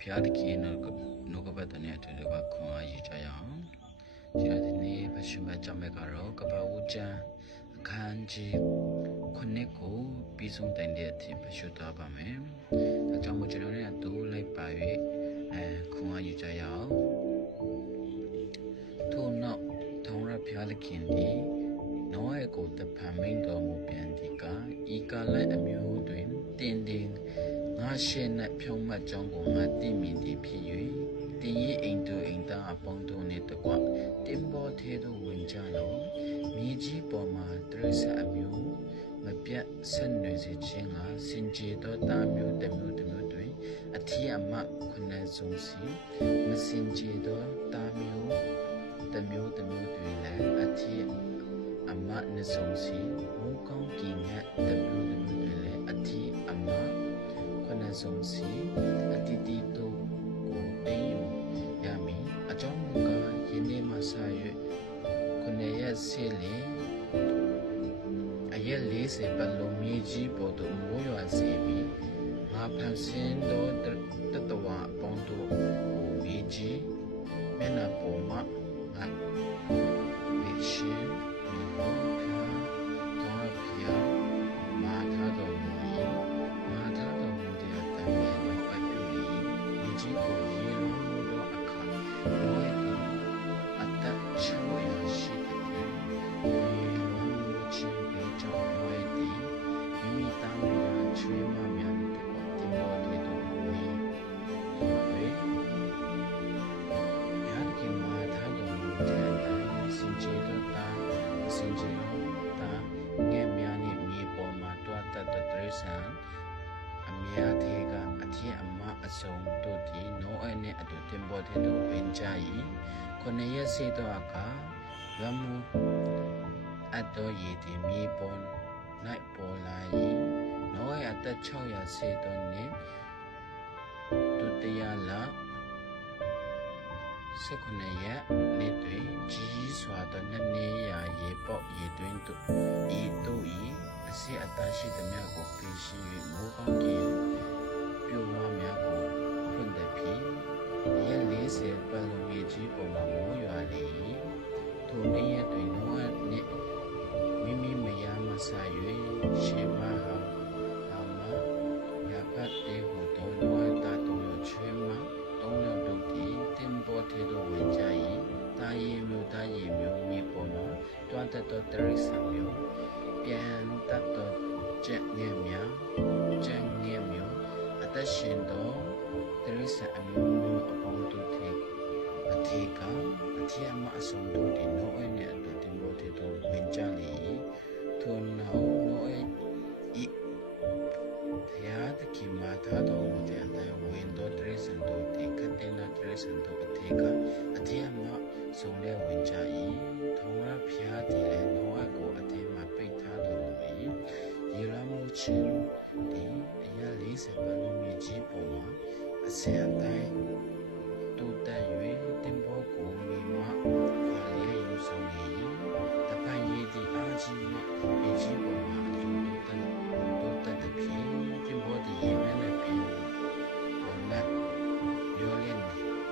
ဖျားတကင်းနောကဘတ်တနဲ့အတူတူကခွန်အားယူကြရအောင်ဒီနေ့ပရှုမကြမဲ့ကတော့ကပဝူကျန်အခန်းကြီးခုနှစ်ကိုပြီးဆုံးတိုင်တဲ့အထိပရှုသွားပါမယ်။အကြောင်းကိုကျွန်တော်တို့အတူလိုက်ပါ၍ခွန်အားယူကြရအောင်။ထို့နောက်ထောင်ရဖျားတကင်းဒီနောရဲ့ကိုတဖန်မိန်တော်မူပြန်ဒီကဤကလိုက်အမျိုးတွင်တင်းတင်းငါရှေ့၌ဖြောင်းမှတ်ကြောင်းကိုငါသိမြင်သည်ဖြစ်၍တင်းရဲ့အိမ်သူအိမ်သားအပေါင်းတို့နှင့်တကွတင်းဘောထဲသို့ဝင်ကြလောမြေကြီးပေါ်မှာတရိษအမျိုးမပြတ်ဆက်နွယ်စေခြင်းကစင်ကြယ်သောသားမျိုးတစ်မျိုးတွင်အထီးအမခုနှစ်စုံစီမစင်ကြယ်သောသားမျိုးတစ်မျိုးတွင်လည်းအထီးအမနှစ်စုံစီမူကောင်းကင်ငတ်တစ်မျိုးတွင်လည်းအထီးအမခုနှစ်စုံစီအတီတီတို့ကိုတင်ယူရမည်အကြောင်းမူကားယနေ့မှစ၍ခုနှစ်ရက်ဆေးလင်အရက်40ပတ်လုံးမြေကြီးပေါ်သို့မိုးရွာစေပြီးငါဖန်ဆင်းသောတတဝအပေါင်းတို့ကိုမြေကြီးမျက်နှာပေါ်မှငါဝေရှင်မြေပေါ်ဖျားတော်ဖျားမာထားတော်မူ၏မာထားတော်မူတဲ့အတန်ငယ်သောအပြု၏မြေကြီးကိုရေလုံးမှုသောအခါတော်၏အသက်ချွေရရှိသည်ရေလုံးမှုခြင်းပေကြောင့်တော်၏မိမိသားများချွေးမများတို့တင်ပေါ်တည်တော်မူ၏ဝေရကင်မာထားတော်မူတဲ့အတန်စင်ကြယ်သောသားစင်ကြယ်သောသားငယ်များနှင့်မြေပေါ်မှာတွားတတ်တဲ့တရိษံအများသေးကအထည်အမအစုံတို့သည်နောအဲနှင့်အတူတင်ပေါ်တဲ့သို့ဝင်ကြ၏ခုနှစ်ရက်စေသောအခါရမှုအတော်ရည်သည်မြေပေါ်၌ပေါ်လာ၏နောအဲအသက်600စေသောနှင့်ဒုတိယလ19ရက်နေ့တွင်ကြီးစွာသောနှစ်နေရာရေပေါက်ရေတွင်တို့ဤတို့၏အစစ်အသားရှိသည်များကိုပြင်ရှင်း၍မိုးကောင်းကင်ပြိုဝါများကိုဖွင့်သည်ဖြစ်ရက်40ပတ်လုံးမြေကြီးပေါ်မှာမိုးရွာလေ၏ထိုနေ့ရက်တွင်နောနှင့်မိမိမယားမဆာ၍ရှေမဟာအမရပတ်တေဟူသောနောတာတော်ချွေမတောင်းတော်တို့သည်တင်ပေါ်ထဲသို့ဝင်ကြ၏တာရီမျိုးမြေပေါ်မှာတွားတတ်သောတရိษံမျိုးပြန်တတ်သောကျက်ငယ်များအသက်ရှင်သောတရိษံအမျိုးအပေါင်းတို့သည်အထီအမအစုံတို့သည်နောအဲနှင့်အတူတင်ပေါ်ထဲသို့ဝင်ကြလေ၏ထိုနောက်နောအဲဤဖျားသခင်မှာထားတော်မူတဲ့အတိုင်းဝင်သောတရိษံတို့သည်ကတဲ့နာတရိษံတို့အထီအမစုံလဲဝင်ကြ၏ထောင်ရဖျားသည်လည်းနောအဲကိုအထီမှာပိတ်ထားတော်မူ၏ရေရမှုချင်းဒီအရာ40ပတ်လုံးမြေကြီးပေါ်မှာအစင်အတိုင်းတိုးတက်၍တင်ပေါ်ကိုမြေမှခွာလျက်ယူဆောင်နေ၏တပန်ရည်သည်အားကြီးနှင့်မြေကြီးပေါ်မှာအလိုတိုးတက်သည်ဖြင့်တင်ပေါ်သည်ရေမျက်နှာပြင်ပေါ်၌ရောလျက်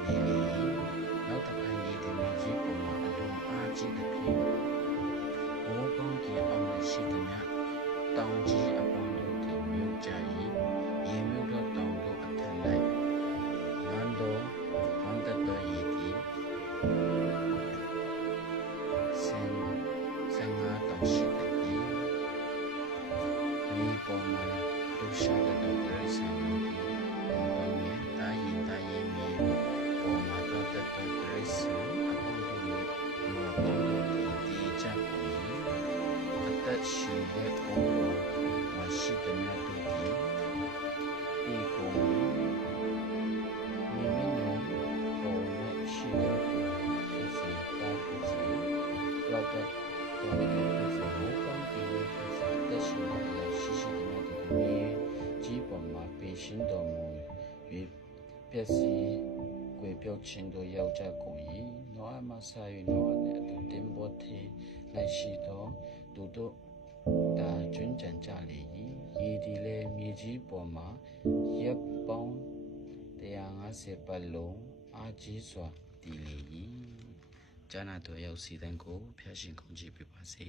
နေလေ၏နောက်တပန်ရည်သည်မြေကြီးပေါ်မှာအလိုအားကြီးသည်ဖြင့်ဘောကောင်းကြီးအောင်ရှိသည်များတောင်ကြီးအပေါင်းတို့သည်မြုပ်ကြ၏ရေမြုပ်သောတောင်တို့အထက်၌နန်းတော်ဟန်တတော်ရည်သည်ဆင်ငါတောင်ရှိသည်မြေပေါ်မှာဒုရှာတဲ့တရိษံတို့သည်ဘောတော်နှင့်တာရင်မြေပေါ်မှာတော့တရိษံအပေါင်းတို့သည်မြေပေါ်တို့သည်တည်ကြ၏အသက်ရှင်တဲ့ပေါ်မှာရှိတဲ့မြတ်တို့သည်ဒီကိုမိမိနဲ့ပေါ်နဲ့ရှိတဲ့ဖြစ်စီတာဖြစ်စီတော့တော့ဖြစ်စီဘောကောင်းပြီးဖြစ်စီတက်ရှိတဲ့ရှိတဲ့မြတ်တို့သည်ကြီးပေါ်မှာပြင်ရှင်းတော်မူပြီးပျက်စီးကွယ်ပြောက်ခြင်းတို့ရောက်ကြကုန်၏နောအမဆာ၍နောနဲ့တင်ပေါ်သေးလိုက်ရှိသောသူတို့ဒါကျွန်းကြံကြလေ၏ရေဒီလည်းမြေကြီးပေါ်မှာရပ်ပေါင်း150 50ပတ်လုံးအားကြီးစွာတည်နေ၏ဂျာနာတော်ရောက်စီတိုင်းကိုဖျားရှင်ကောင်းချီးပေးပါစေ